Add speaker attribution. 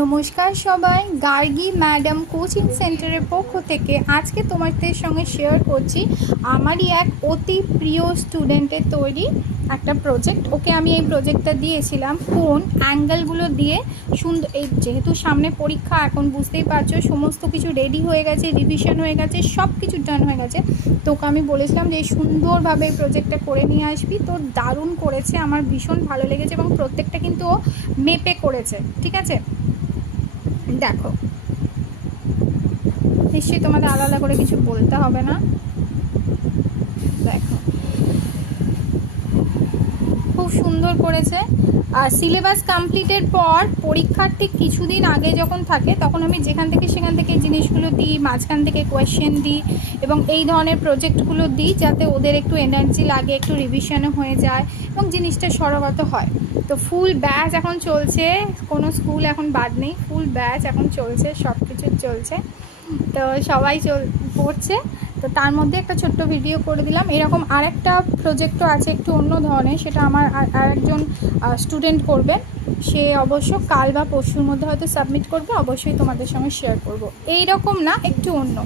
Speaker 1: নমস্কার সবাই, Gargi madam coaching সেন্টারের পক্ষ থেকে আজকে তোমাদের সঙ্গে শেয়ার করছি আমারই এক অতি প্রিয় স্টুডেন্টের তৈরি একটা প্রজেক্ট ওকে আমি এই প্রজেক্টটা দিয়েছিলাম। কোন? অ্যাঙ্গেলগুলো দিয়ে। সুন্দর এই যেহেতু সামনে পরীক্ষা, এখন বুঝতেই পারছ, সমস্ত কিছু রেডি হয়ে গেছে রিভিশন হয়ে গেছে সব কিছু ডান হয়ে গেছে। তো ওকে আমি বলেছিলাম যে সুন্দরভাবে এই প্রজেক্টটা করে নিয়ে আসবি। তো দারুণ করেছে, আমার ভীষণ ভালো লেগেছে এবং প্রত্যেকটা কিন্তু ও মেপে করেছে, ঠিক আছে? দেখো। নিশ্চয়ই তোমাদের আলাদা করে কিছু বলতে হবে না? দেখো। খুব সুন্দর করেছে। সিলেবাস কমপ্লিটের পর পরীক্ষার ঠিক কিছুদিন আগে যখন থাকে, তখন আমি যেখান থেকে সেখান থেকে জিনিসগুলো দিই, মাঝখান থেকে কোয়েশ্চেন দিই এবং এই ধরনের প্রজেক্টগুলো দিই যাতে ওদের একটু এনার্জি লাগে, একটু রিভিশনও হয়ে যায় এবং জিনিসটা সরগত হয়। তো ফুল ব্যাচ এখন চলছে, কোনো স্কুল এখন বাদ নেই ফুল ব্যাচ এখন চলছে সব কিছু চলছে। তো সবাই চল, পড়ছে। তো তার মধ্যে একটা ছোট্ট ভিডিও করে দিলাম। এরকম আরেকটা প্রজেক্টও আছে একটু অন্য ধরনের, সেটা আমার আর আরেকজন স্টুডেন্ট করবে সে অবশ্য কাল বা পরশুর মধ্যে হয়তো সাবমিট করবে, অবশ্যই তোমাদের সঙ্গে শেয়ার করব। এই রকম না, একটু অন্য।